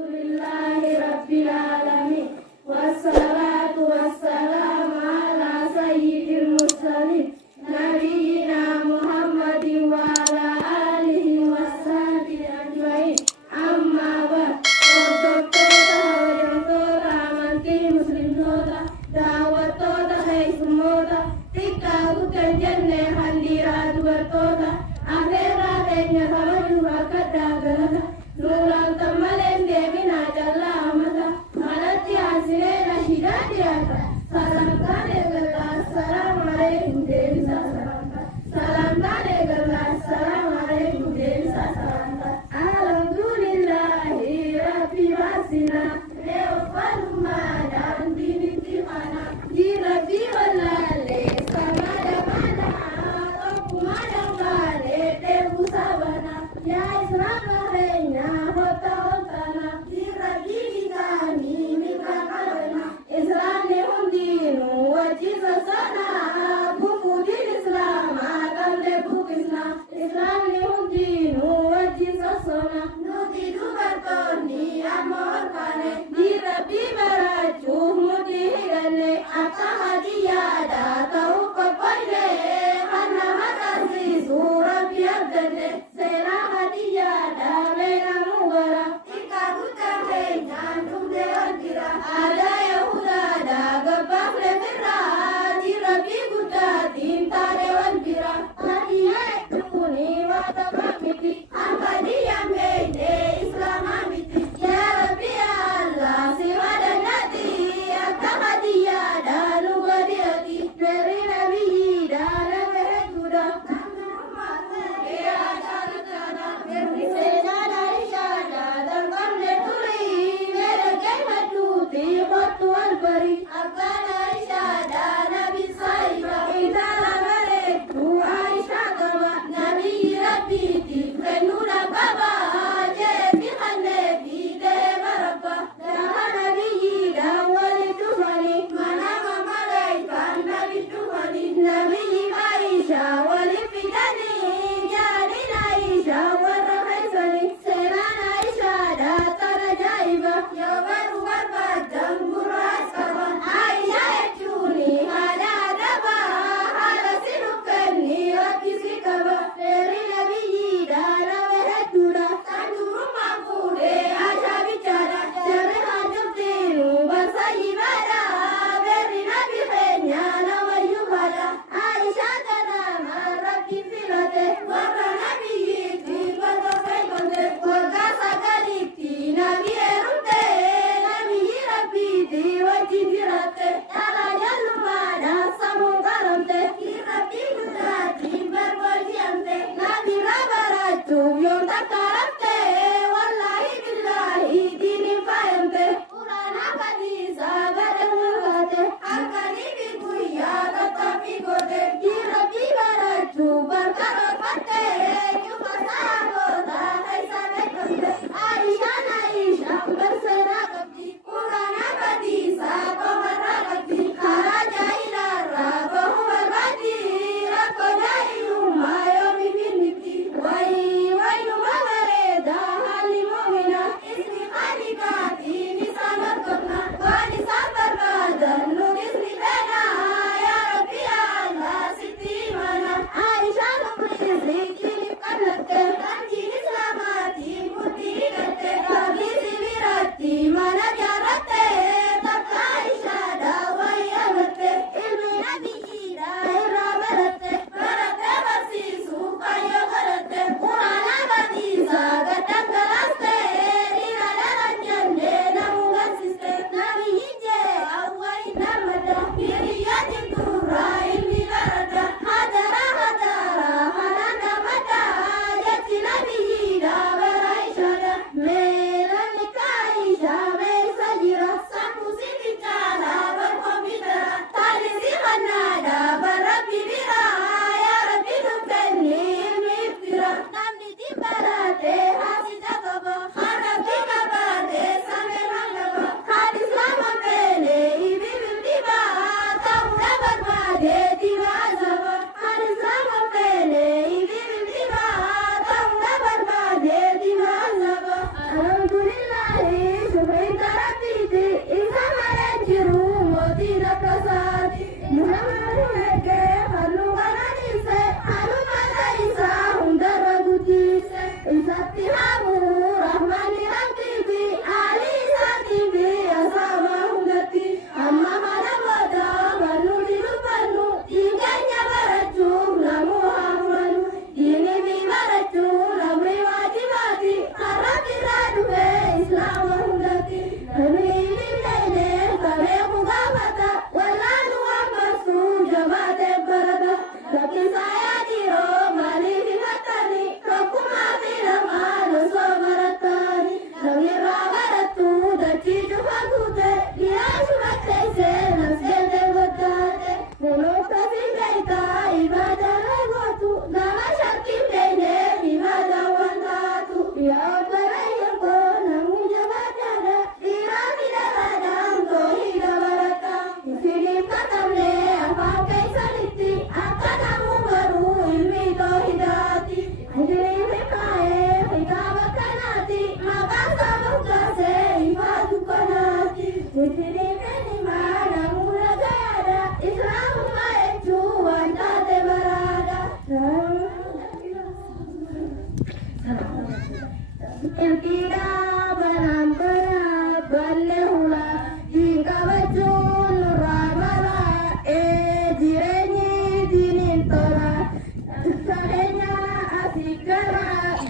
Alhamdulillahi Rabbil Alamin. Wassalatu wassalamu ala sayyidil mursalin Nabiyyina Muhammadin wa ala alihi washabihi ajmain. Amma ba'd. Hordoftoota hawayamtoota amantii muslimtoota daawwattoota keessummoota xiqqaa guddaa jennee halliiraa dubartoota afeerraa teenya kabajuu akka daagalata nuuraan tammaleen deebinaa callaa amata malatti aansinee nashidaa dhiyaata salamtaan eegalaa assalaamu alaykum deebisaa salamtaa salamtaan eegalaa assalaamu alaykum deebisaa salamtaa alhamdulillahi rabbi baasina eebbaalummaa daandiinitti mana jirabbii wallaalee samada mana tokkumaa dambaalee dheebuu sabana yaa islaama keenya hotta holtana jirabbii bitaanii mirga qabana islaamni hundiinuu wajjisa sana bufuudin islaamaa qabde buqisna islaamni hundiinuu wajjisa sona nuti dubartoonni amma holkane jirabbii baraachuuf mudhii hidhanne akka hadiyyaadha ta'uu qophoyne kan nama taasisuu rabbi arganne seenaa hadiyyaadha beekamuu bara xiqqaa guddaa keenyaan dhumde ol jira aadaa yahudaadha gabbaaf lefirraa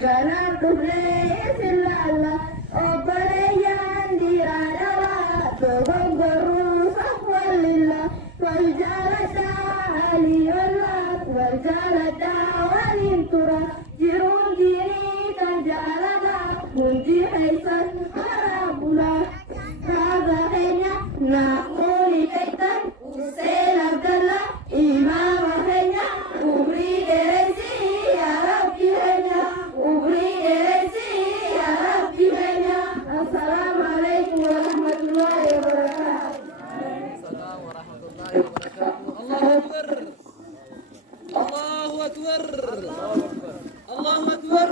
ganatule silala obaleyan diradawa togogoru safwalilla waljalata aliyalla waljalata walintura jirun dini tajalada bunti haisan harabula kagahenya nakuli kaitan Hussein Abdallah Imam hanya ubri deresi ya Rabbi hanya ubri deresi ya Rabbi hanya. Assalamualaikum warahmatullahi wabarakatuh. Assalamualaikum warahmatullahi wabarakatuh. Allahu Akbar. Allahu Akbar. Allahu Akbar. Allahu Akbar.